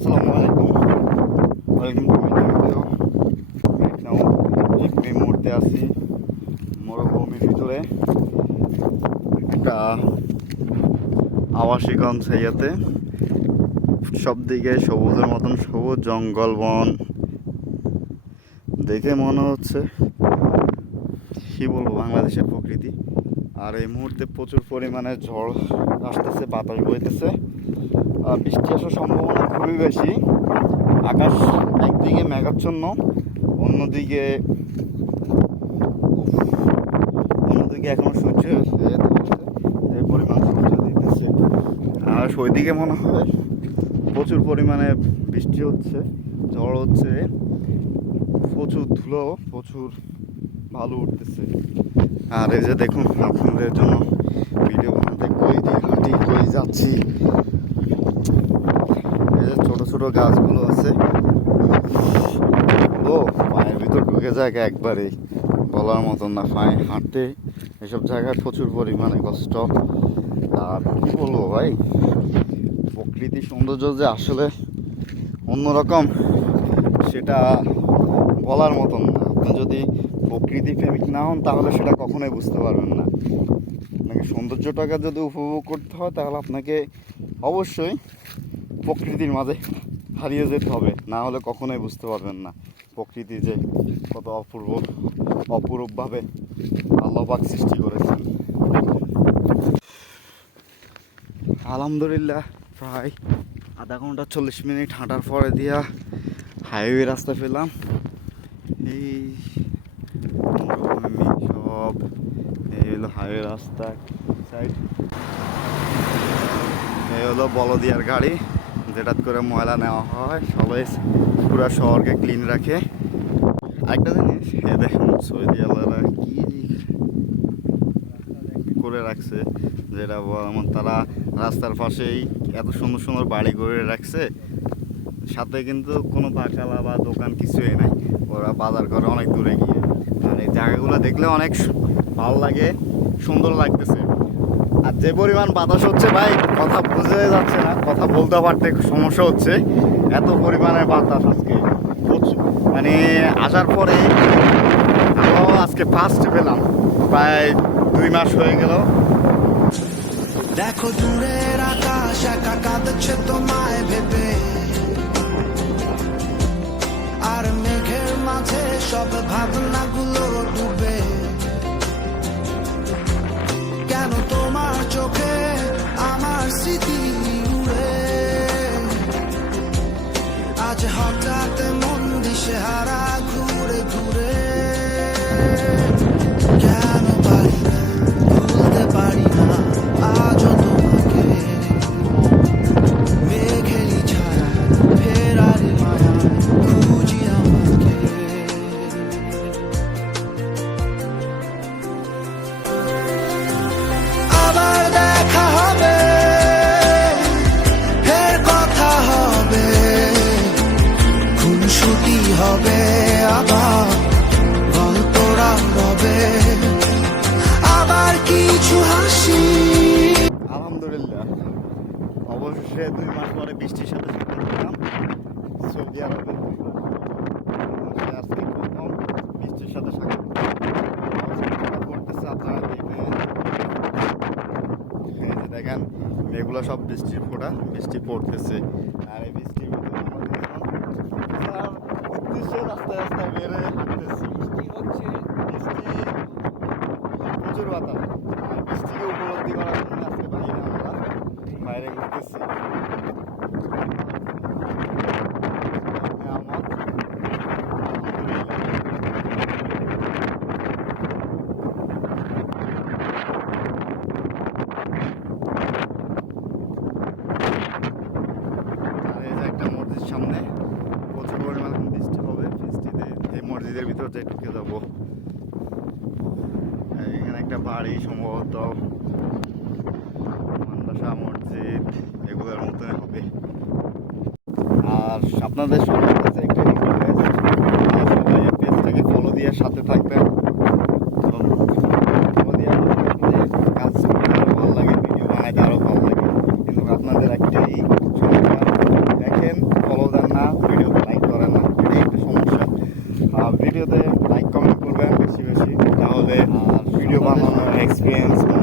আসসালামু আলাইকুম, welcome to my video. Right now এই মুহূর্তে আছি মরুভূমির ভিতরে একটা আবাসিক অঞ্চলে। সব দিকে সবুজের মতন সবুজ, জঙ্গল বন দেখে মনে হচ্ছে কি বলবো, বাংলাদেশের প্রকৃতি। আর এই মুহূর্তে প্রচুর পরিমাণে ঝড় আসতেছে, বাতাস বইতেছে, বৃষ্টি আসার সম্ভাবনা খুবই বেশি। আকাশ একদিকে মেঘাচ্ছন্ন, অন্যদিকে এখনো সূর্য এই পরিমাণ সূর্য দিতেছে। আর ওইদিকে মনে হয় প্রচুর পরিমাণে বৃষ্টি হচ্ছে, ঝড় হচ্ছে, প্রচুর ধুলো, প্রচুর ভালো উঠতেছে। আর এই যে দেখুন, আপনাদের জন্য ভিডিও বানাতে কই হাঁটি কই যাচ্ছি। এই যে ছোট ছোট গাছগুলো আছে, ও পায়ের ভিতর ঢুকে যায় একবারেই, বলার মতন না। পায়ে হাঁটতে এসব জায়গায় প্রচুর পরিমাণে কষ্ট। আর কি বলবো ভাই, প্রকৃতির সৌন্দর্য যে আসলে অন্যরকম, সেটা বলার মতন না। আপনি যদি প্রকৃতি প্রেমিক না হন তাহলে সেটা কখনোই বুঝতে পারবেন না। আপনাকে সৌন্দর্যটাকে যদি উপভোগ করতে হয় তাহলে আপনাকে অবশ্যই প্রকৃতির মাঝে হারিয়ে যেতে হবে, না হলে কখনোই বুঝতে পারবেন না প্রকৃতি যে কত অপরূপভাবে আল্লাহ পাক সৃষ্টি করেছেন। আলহামদুলিল্লাহ, প্রায় আধা ঘন্টা 40 মিনিট হাঁটার পরে দিয়া হাইওয়ে রাস্তা পেলাম। এই সব এই হলো হাইওয়ে রাস্তা, সাইড এই হলো বলদিয়ার গাড়ি, যেটাত করে ময়লা নেওয়া হয়, সবাই পুরো শহরকে ক্লিন রাখে। একটা জিনিস দেখুন, সৌদি আরবরা কি করে রাখছে, যেটা তারা রাস্তার পাশেই এত সুন্দর সুন্দর বাড়ি করে রাখছে, সাথে কিন্তু কোনো বাকালা বা দোকান কিছুই নাই। ওরা বাজার করে অনেক দূরে গিয়ে। আর এই জায়গাগুলো দেখলে অনেক ভালো লাগে, সুন্দর লাগতেছে। আর যে পরিমাণ বাতাস হচ্ছে ভাই, কথা বুঝে যাচ্ছে না, কথা বলতে পারতে সমস্যা হচ্ছে, এত পরিমাণের বাতাস আজকে। মানে আসার পরে আজকে ফার্স্ট পেলাম, প্রায় 2 মাস হয়ে গেল। দেখো দূরের আকাশ একা কাঁদছে তোমায় ভেবে, আর মেঘের মাঝে সব ভাবনাগুলো ডুবে। কেন তোমার চোখে আমার স্মৃতি উড়ে, আজ হঠাৎ মন দিশে হারা ঘুরে ঘুরে। কেন পারি না, ভুলতে পারি না আজও তোমাকে, মেঘেরই ছায়া ফেরার মায়া খুঁজি আমাকে। আবার দেখা হবে, ফের কথা হবে, খুনসুটি হবে, আবার গল্পরা হবে, আবার কিছু হাসি। আলহামদুলিল্লাহ, অবশেষে 2 মাস পরে বৃষ্টির সাথে সাক্ষাৎ করলাম সৌদি আরবে। আজকে প্রথম বৃষ্টির সাথে সাক্ষাৎ করতেছে। আপনারা দেখেন, এগুলো সব বৃষ্টির ফোঁটা, বৃষ্টি পড়তেছে। আর এই বৃষ্টির ভিতরে রাস্তায় রাস্তায় বের হয়ে হাঁটতেছি। বৃষ্টি প্রচুর বাতাস, আর বৃষ্টিকে উপলব্ধি করার জন্য আজকে বাইরে ঘুরতেছি। সামনে প্রচুর পরিমাণে বৃষ্টি হবে, বৃষ্টিতে এই মসজিদের ভিতর যে ঢুকে যাবো। এখানে একটা বাড়ি, সম্ভবত মাদ্রাসা, মসজিদ এগুলোর মতন হবে। আর আপনাদের সবার কাছে একটা রিকোয়েস্ট, সবাই পেজটাকে ফলো দিয়ে সাথে থাকবেন, এবং ফলো দিয়ে কাজ করতে আরও ভালো লাগে, ভিডিও বানাইতে আরও ভালো লাগে। কিন্তু আপনাদের একটাই সমস্যা, দেখেন ফলো ভিডিওতে লাইক কমেন্ট করবেন বেশি বেশি, তাহলে আর ভিডিও বানানোর এক্সপিরিয়েন্স বা